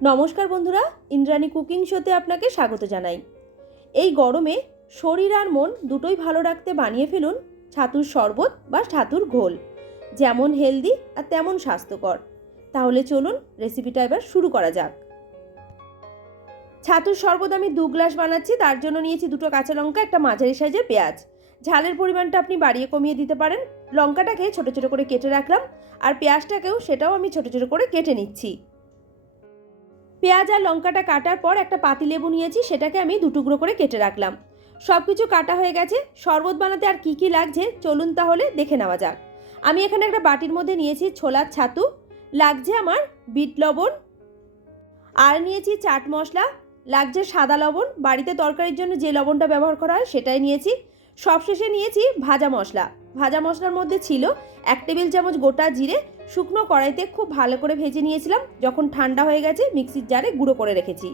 নমস্কার বন্ধুরা, ইন্দ্রাণী কুকিং শোতে আপনাকে স্বাগত জানাই। এই গরমে শরীর আর মন দুটোই ভালো রাখতে বানিয়ে ফেলুন ছাতুর শরবত বা ছাতুর ঘোল, যেমন হেলদি আর তেমন স্বাস্থ্যকর। তাহলে চলুন রেসিপিটা এবার শুরু করা যাক। ছাতুর শরবত আমি দু গ্লাস বানাচ্ছি, তার জন্য নিয়েছি দুটো কাঁচা লঙ্কা, একটা মাঝারি সাইজের পেঁয়াজ। ঝালের পরিমাণটা আপনি বাড়িয়ে কমিয়ে দিতে পারেন। লঙ্কাটাকে ছোটো ছোটো করে কেটে রাখলাম, আর পেঁয়াজটাকেও সেটাও আমি ছোটো ছোটো করে কেটে নিচ্ছি। পেঁয়াজ আর লঙ্কাটা কাটার পর একটা পাতিলেবু নিয়েছি, সেটাকে আমি দুটুকরো করে কেটে রাখলাম। সব কিছু কাটা হয়ে গেছে, শরবত বানাতে আর কি কি লাগছে, চলুন তাহলে দেখে নেওয়া যাক। আমি এখানে একটা বাটির মধ্যে নিয়েছি ছোলার ছাতু, লাগছে আমার বিট লবণ, আর নিয়েছি চাট মশলা, লাগছে সাদা লবণ, বাড়িতে তরকারির জন্য যে লবণটা ব্যবহার করা হয় সেটাই নিয়েছি। সবশেষে নিয়েছি ভাজা মশলা, ভাজা মশলার মধ্যে ছিল এক টেবিল চামচ গোটা জিরে শুকনো কড়াইতে খুব ভালো করে ভেজে নিয়েছিলাম। যখন ঠান্ডা হয়ে গেছে, মিক্সির জারে গুঁড়ো করে রেখেছি।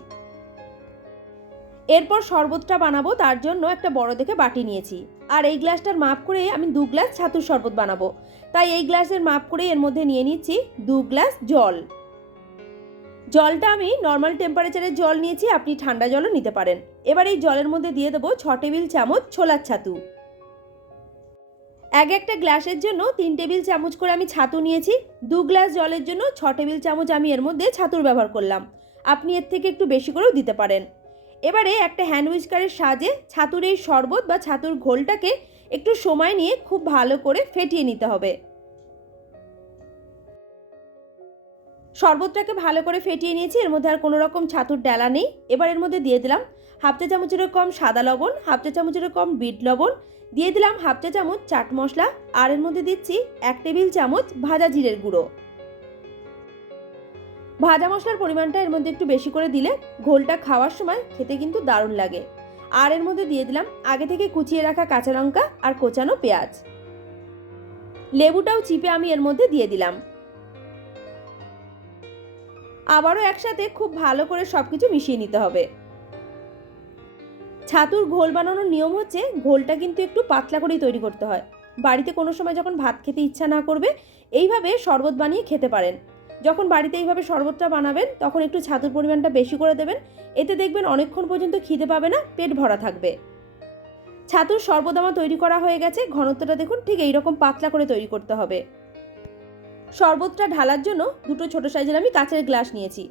এরপর শরবতটা বানাবো, তার জন্য একটা বড় দেখে বাটি নিয়েছি। আর এই গ্লাসটার মাপ করে আমি দু গ্লাস ছাতুর শরবত বানাবো। তাই এই গ্লাসের মাপ করে এর মধ্যে নিয়ে নিচ্ছি দু গ্লাস জল। জলটা আমি নর্মাল টেম্পারেচারের জল নিয়েছি, আপনি ঠান্ডা জলও নিতে পারেন। এবার এই জলের মধ্যে দিয়ে দেবো ছ টেবিল চামচ ছোলার ছাতু। এক একটা গ্লাসের জন্য তিন টেবিল চামচ করে আমি ছাতু নিয়েছি। দু গ্লাস জলের জন্য ছ টেবিল চামচ আমি এর মধ্যে ছাতুর ব্যবহার করলাম। আপনি এর থেকে একটু বেশি করেও দিতে পারেন। এবারে একটা হ্যান্ড উইস্কারের সাহায্যে ছাতুর এই শরবত বা ছাতুর ঘোলটাকে একটু সময় নিয়ে খুব ভালো করে ফেটিয়ে নিতে হবে। শরবতটাকে ভালো করে ফেটিয়ে নিয়েছি, এর মধ্যে আর কোনো রকম ছাতুর ডালা নেই। এবার এর মধ্যে দিয়ে দিলাম হাফ চা চামচেরও কম সাদা লবণ, হাফ চা চামচেরও কম বিট লবণ দিয়ে দিলাম হাফ চা চামচ চাট মশলা আর এর মধ্যে দিচ্ছি এক টেবিল চামচ ভাজা জিরের গুঁড়ো। ভাজা মশলার পরিমাণটা এর মধ্যে একটু বেশি করে দিলে ঘোলটা খাওয়ার সময় খেতে কিন্তু দারুণ লাগে। আর এর মধ্যে দিয়ে দিলাম আগে থেকে কুচিয়ে রাখা কাঁচা লঙ্কা আর কোচানো পেঁয়াজ। লেবুটাও চিপে আমি এর মধ্যে দিয়ে দিলাম। আবারও একসাথে খুব ভালো করে সব কিছু মিশিয়ে নিতে হবে। ছাতুর ঘোল বানানোর নিয়ম হচ্ছে, ঘোলটা কিন্তু একটু পাতলা করেই তৈরি করতে হয়। বাড়িতে কোনো সময় যখন ভাত খেতে ইচ্ছা না করবে, এইভাবে শরবত বানিয়ে খেতে পারেন। যখন বাড়িতে এইভাবে শরবতটা বানাবেন, তখন একটু ছাতুর পরিমাণটা বেশি করে দেবেন। এতে দেখবেন অনেকক্ষণ পর্যন্ত খিদে পাবে না, পেট ভরা থাকবে। ছাতুর শরবত আমার তৈরি করা হয়ে গেছে, ঘনত্বটা দেখুন, ঠিক এইরকম পাতলা করে তৈরি করতে হবে। শরবতটা ঢালার জন্য দুটো ছোটো সাইজের আমি কাঁচের গ্লাস নিয়েছি।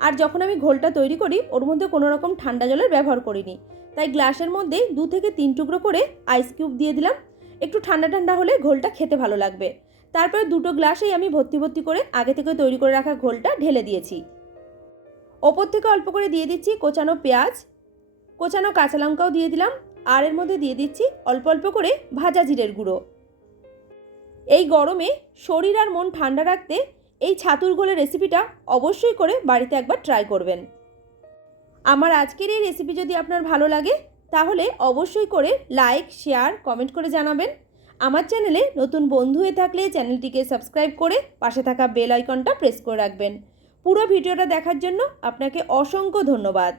আর যখন আমি ঘোলটা তৈরি করি, ওর মধ্যে কোনো রকম ঠান্ডা জলের ব্যবহার করিনি। তাই গ্লাসের মধ্যে দু থেকে তিন টুকরো করে আইস কিউব দিয়ে দিলাম। একটু ঠান্ডা ঠান্ডা হলে ঘোলটা খেতে ভালো লাগবে। তারপরে দুটো গ্লাসেই আমি ভর্তি ভর্তি করে আগে থেকে তৈরি করে রাখা ঘোলটা ঢেলে দিয়েছি। ওপর থেকে অল্প করে দিয়ে দিচ্ছি কোচানো পেঁয়াজ, কোচানো কাঁচা লঙ্কাও দিয়ে দিলাম। আর এর মধ্যে দিয়ে দিচ্ছি অল্প অল্প করে ভাজা জিরের গুঁড়ো। এই গরমে শরীর আর মন ঠান্ডা রাখতে এই ছাতুর গোলের রেসিপিটা অবশ্যই করে বাড়িতে একবার ট্রাই করবেন। আমার আজকের এই রেসিপি যদি আপনার ভালো লাগে, তাহলে অবশ্যই করে লাইক শেয়ার কমেন্ট করে জানাবেন। আমার চ্যানেলে নতুন বন্ধু হয়ে থাকলে চ্যানেলটিকে সাবস্ক্রাইব করে পাশে থাকা বেল আইকনটা প্রেস করে রাখবেন। পুরো ভিডিওটা দেখার জন্য আপনাকে অসংখ্য ধন্যবাদ।